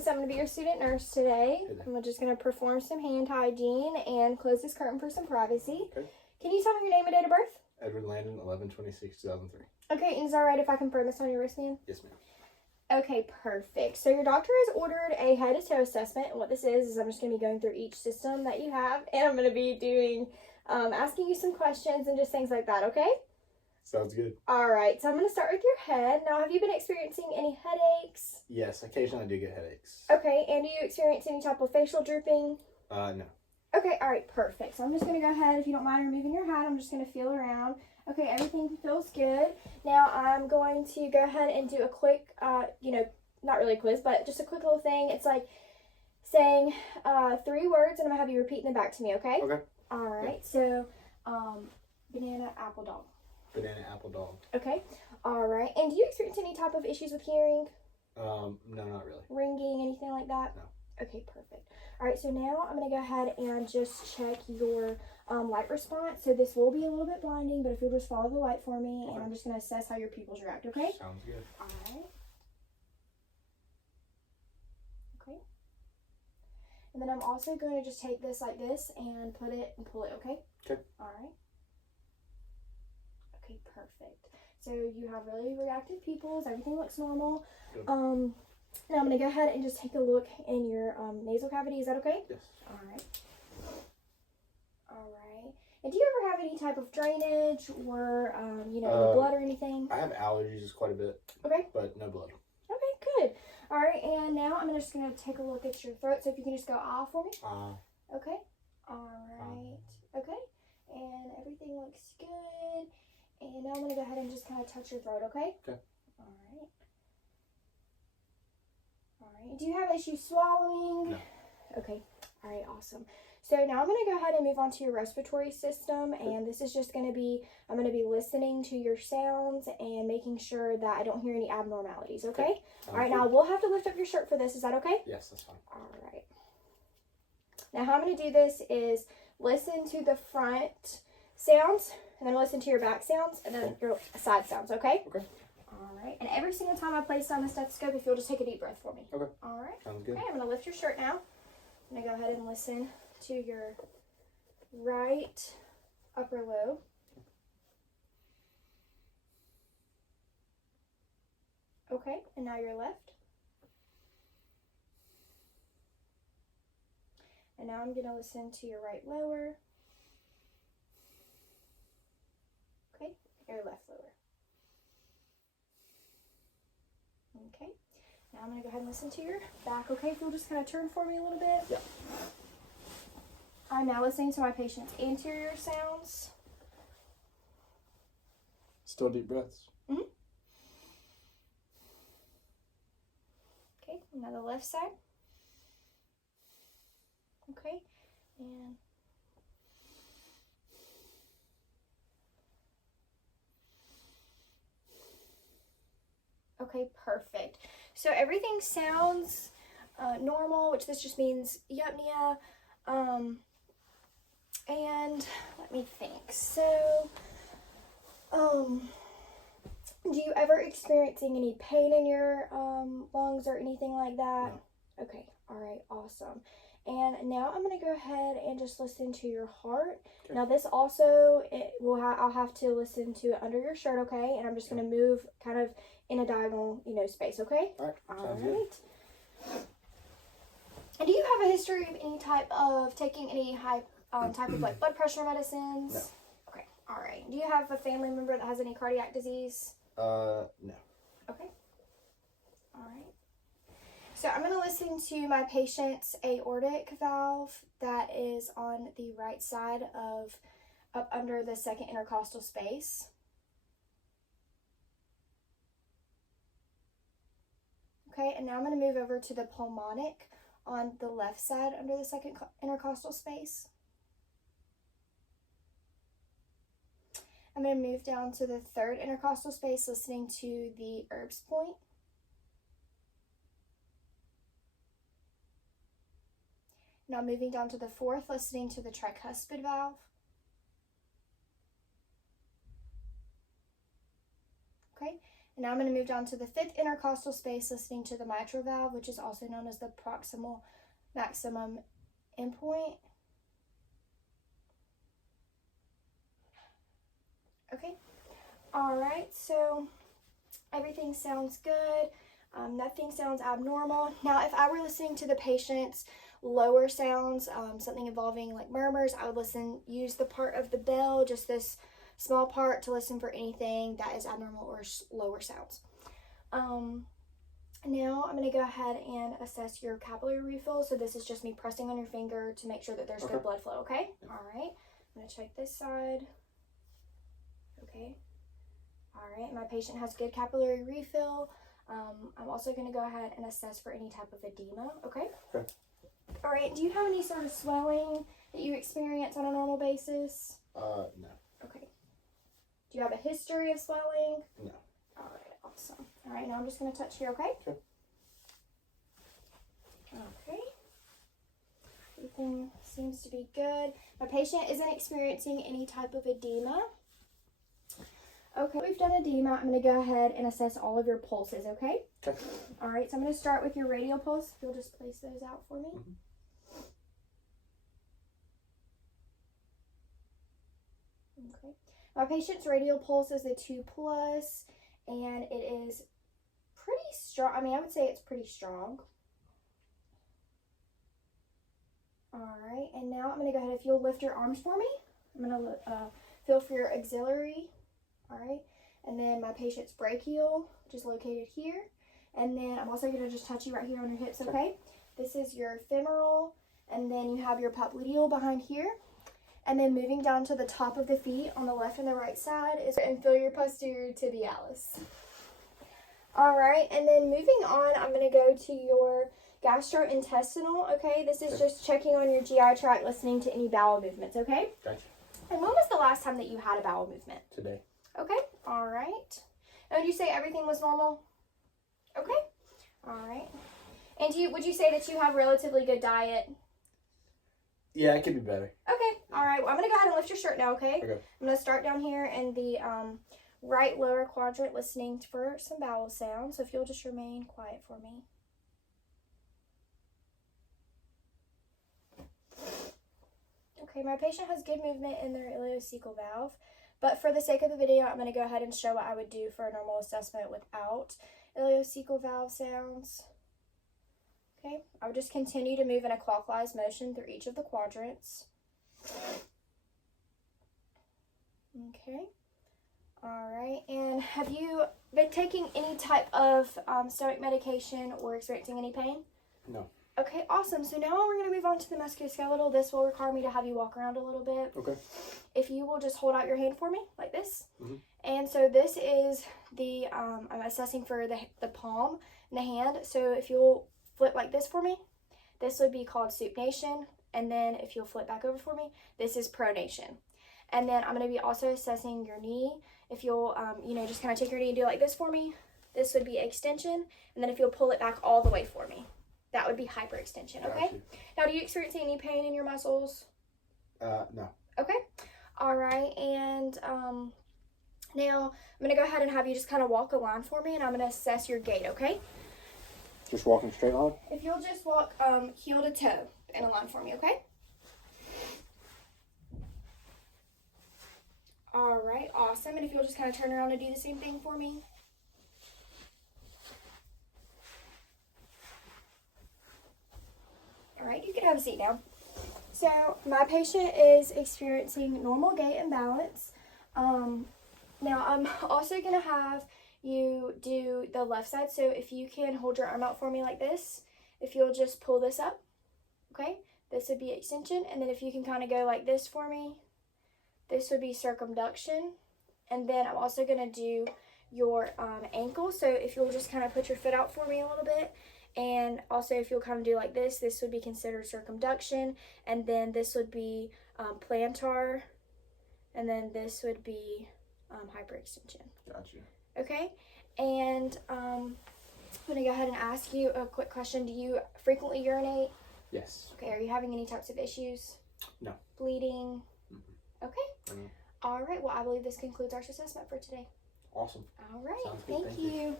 Alexis. I'm going to be your student nurse today. I'm just going to perform some hand hygiene and close this curtain for some privacy. Okay. Can you tell me your name and date of birth? Edward Landon, 11/26/2003. Okay, and is that right if I confirm this on your wristband? Yes, ma'am. Okay, perfect. So your doctor has ordered a head to toe assessment, and what this is I'm just going to be going through each system that you have, and I'm going to be doing, asking you some questions and just things like that, okay? Sounds good. All right, so I'm going to start with your head. Now, have you been experiencing any headaches? Yes, occasionally I do get headaches. Okay, and do you experience any type of facial drooping? No. Okay, all right, perfect. So I'm just going to go ahead, if you don't mind removing your hat, I'm just going to feel around. Okay, everything feels good. Now I'm going to go ahead and do a quick, not really a quiz, but just a quick little thing. It's like saying 3 words, and I'm going to have you repeat them back to me, okay? Okay. All right, so banana, apple, dog. Banana, apple, dog. Okay, all right. And do you experience any type of issues with hearing? No, not really. Ringing, anything like that? No. Okay, perfect. All right, so now I'm going to go ahead and just check your light response. So this will be a little bit blinding, but if you'll just follow the light for me, Okay. and I'm just going to assess how your pupils react, okay? Sounds good. All right. Okay. And then I'm also going to just take this like this and put it and pull it, okay? Okay. All right. Okay, perfect. So you have really reactive pupils. Everything looks normal. Good. Now I'm going to go ahead and just take a look in your nasal cavity. Is that okay? Yes. All right. All right. And do you ever have any type of drainage or, blood or anything? I have allergies quite a bit. Okay. But no blood. Okay, good. All right, and now I'm just going to take a look at your throat. So if you can just go ah for me. Okay. All right. Okay. And everything looks good. And now I'm going to go ahead and just kind of touch your throat, okay? Okay. All right. All right. Do you have issues swallowing? No. Okay. All right, awesome. So now I'm going to go ahead and move on to your respiratory system, and this is just going to be, I'm going to be listening to your sounds and making sure that I don't hear any abnormalities, okay? All right, now we'll have to lift up your shirt for this. Is that okay? Yes, that's fine. All right. Now how I'm going to do this is listen to the front sounds, and then listen to your back sounds, and then your side sounds, okay? Okay. All right. And every single time I place down the stethoscope, if you'll just take a deep breath for me. Okay. All right. Sounds good. Okay, I'm going to lift your shirt now. I'm going to go ahead and listen to your right upper lobe. Okay, and now your left. And now I'm going to listen to your right lower. Okay, your left lower. Okay, now I'm going to go ahead and listen to your back. Okay, if you'll just kind of turn for me a little bit. Yeah. I'm now listening to my patient's anterior sounds. Still deep breaths. Mm-hmm. Okay, now the left side. Okay, and okay, perfect. So everything sounds normal, which this just means eupnea. And let me think. So, do you ever experiencing any pain in your lungs or anything like that? No. Okay, all right, awesome. And now I'm going to go ahead and just listen to your heart. Okay. Now this also, I'll have to listen to it under your shirt, okay? And I'm just going to move kind of in a diagonal, space, okay? All right. Sounds All right. And do you have a history of any type of taking any type of like blood pressure medicines? No. Okay, all right. Do you have a family member that has any cardiac disease? No. Okay. All right. So I'm going to listen to my patient's aortic valve that is on the right side of up under the second intercostal space. Okay, and now I'm going to move over to the pulmonic on the left side under the second intercostal space. I'm going to move down to the third intercostal space, listening to the Erb's point. Now moving down to the fourth, listening to the tricuspid valve. Okay, And now I'm going to move down to the 5th intercostal space, listening to the mitral valve, which is also known as the proximal maximum endpoint. Okay. All right. So everything sounds good. Nothing sounds abnormal. Now, if I were listening to the patient's lower sounds, something involving like murmurs, I would use the part of the bell, just this small part, to listen for anything that is abnormal or lower sounds. Now I'm going to go ahead and assess your capillary refill. So this is just me pressing on your finger to make sure that there's good blood flow, okay? All right. I'm going to check this side. Okay. All right. My patient has good capillary refill. I'm also going to go ahead and assess for any type of edema, okay? Okay. All right. Do you have any sort of swelling that you experience on a normal basis? No. Okay. Do you have a history of swelling? No. All right, awesome. All right, now I'm just going to touch here, okay? Okay. Okay. Everything seems to be good. My patient isn't experiencing any type of edema. Okay, we've done edema. I'm going to go ahead and assess all of your pulses, okay? Okay. All right, so I'm going to start with your radial pulse. If you'll just place those out for me. Okay. My patient's radial pulse is a 2+, and it is pretty strong. I mean, I would say it's pretty strong. All right, and now I'm going to go ahead, if you'll lift your arms for me. I'm going to feel for your axillary. All right, and then my patient's brachial, which is located here. And then I'm also going to just touch you right here on your hips, okay? This is your femoral, and then you have your popliteal behind here. And then moving down to the top of the feet on the left and the right side is inferior posterior tibialis. All right, and then moving on, I'm going to go to your gastrointestinal, okay? This is just checking on your GI tract, listening to any bowel movements, okay? Gotcha. And when was the last time that you had a bowel movement? Today. Okay, all right. And would you say everything was normal? Okay, all right. And would you say that you have relatively good diet? Yeah, it could be better. Okay, all right. Well, I'm going to go ahead and lift your shirt now, okay? Okay. I'm going to start down here in the right lower quadrant, listening for some bowel sounds. So if you'll just remain quiet for me. Okay, my patient has good movement in their ileocecal valve, but for the sake of the video, I'm going to go ahead and show what I would do for a normal assessment without ileocecal valve sounds. Okay, I would just continue to move in a clockwise motion through each of the quadrants. Okay, all right, and have you been taking any type of stomach medication or experiencing any pain? No. Okay, awesome. So now we're going to move on to the musculoskeletal. This will require me to have you walk around a little bit. Okay. If you will just hold out your hand for me, like this. Mm-hmm. And so this is the, I'm assessing for the palm and the hand. So if you'll flip like this for me, this would be called supination. And then if you'll flip back over for me, this is pronation. And then I'm going to be also assessing your knee. If you'll, just kind of take your knee and do it like this for me, this would be extension. And then if you'll pull it back all the way for me, that would be hyperextension, okay? Gotcha. Now, do you experience any pain in your muscles? No. Okay. All right. And now I'm going to go ahead and have you just kind of walk a line for me, and I'm going to assess your gait, okay? Just walking straight line? If you'll just walk heel to toe in a line for me, okay? All right. Awesome. And if you'll just kind of turn around and do the same thing for me. All right, you can have a seat now. So my patient is experiencing normal gait and balance. Now I'm also going to have you do the left side. So if you can hold your arm out for me like this, if you'll just pull this up, okay? This would be extension. And then if you can kind of go like this for me, this would be circumduction. And then I'm also going to do your ankle. So if you'll just kind of put your foot out for me a little bit. And also if you'll kind of do like this would be considered circumduction. And then this would be plantar. And then this would be hyperextension. Gotcha. Okay? And I'm going to go ahead and ask you a quick question. Do you frequently urinate? Yes. Okay, are you having any types of issues? No. Bleeding? Mm-hmm. Okay. Mm-hmm. All right, well, I believe this concludes our assessment for today. Awesome. All right. Sounds good, Thank thank you. you.